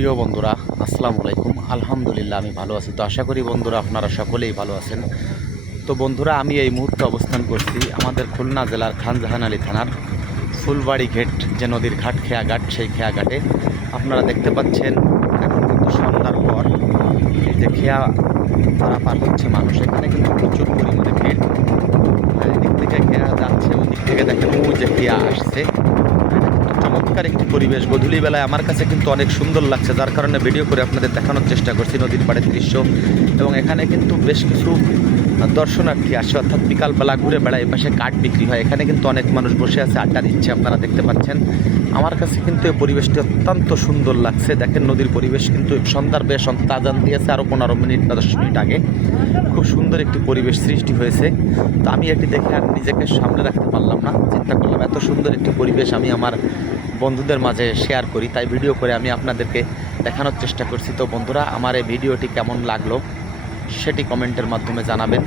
প্রিয় বন্ধুরা, আসসালামু আলাইকুম। আলহামদুলিল্লাহ আমি ভালো আছি। তো আশা করি বন্ধুরা আপনারা সকলেই ভালো আছেন। তো বন্ধুরা, আমি এই মুহূর্তে অবস্থান করছি আমাদের খুলনা জেলার খানজাহান আলী থানার ফুলবাড়ি ঘেট, যে নদীর ঘাট খেয়াঘাট, সেই খেয়াঘাটে আপনারা দেখতে পাচ্ছেন এখন কিন্তু সন্ধ্যার পর এই যে খেয়া পারাপার হচ্ছে মানুষ, এখানে কিন্তু প্রচুর পরিমাণে ভিড়। এদিক থেকে খেয়া যাচ্ছে, ওদিক থেকে দেখেন ও যে খেয়া আসছে। চমৎকার একটি পরিবেশ, গধূলি বেলায় আমার কাছে কিন্তু অনেক সুন্দর লাগছে, যার কারণে ভিডিও করে আপনাদের দেখানোর চেষ্টা করছি নদীর পাড়ের দৃশ্য। এবং এখানে কিন্তু বেশ কিছু দর্শনার্থী আসে, অর্থাৎ বিকালবেলা ঘুরে বেড়ায়। এপাশে কাঠ বিক্রি হয়, এখানে কিন্তু অনেক মানুষ বসে আছে, আড্ডা দিচ্ছে, আপনারা দেখতে পাচ্ছেন। আমার কাছে কিন্তু এই পরিবেশটি অত্যন্ত সুন্দর লাগছে। দেখেন নদীর পরিবেশ কিন্তু সন্ধ্যার বেশ আজান দিয়েছে আরও 15 মিনিট বা 10 মিনিট আগে। খুব সুন্দর একটি পরিবেশ সৃষ্টি হয়েছে। তো আমি এটি দেখে আর নিজেকে সামনে রাখতে পারলাম না, চিন্তা করলাম এত সুন্দর একটি পরিবেশ আমি আমার বন্ধুদের মাঝে শেয়ার করি, তাই ভিডিও করে আমি আপনাদেরকে দেখানোর চেষ্টা করছি। তো বন্ধুরা, আমার এই ভিডিওটি কেমন লাগলো সেটি কমেন্টের মাধ্যমে জানাবেন।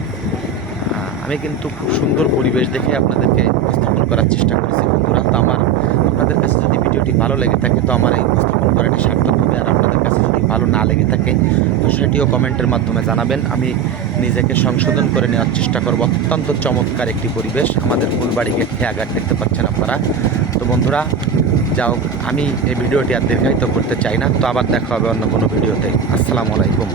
আমি কিন্তু খুব সুন্দর পরিবেশ দেখে আপনাদেরকে উপস্থাপন করার চেষ্টা করেছি বন্ধুরা। তো আপনাদের কাছে যদি ভিডিওটি ভালো লেগে থাকে তো আমার এই উপস্থাপন করাটি সার্থক হবে। আর আপনাদের কাছে যদি ভালো না লেগে থাকে তো সেটিও কমেন্টের মাধ্যমে জানাবেন, আমি নিজেকে সংশোধন করে নেওয়ার চেষ্টা করব। অত্যন্ত চমৎকার একটি পরিবেশ, আমাদের ফুলবাড়ি গেট খেয়াঘাট দেখতে পাচ্ছেন আপনারা। তো বন্ধুরা, যাও, আমি এই ভিডিওটি আর দীর্ঘায়িত করতে চাই না। তো আবার দেখা হবে অন্য কোনো ভিডিওতে। আসসালামু আলাইকুম।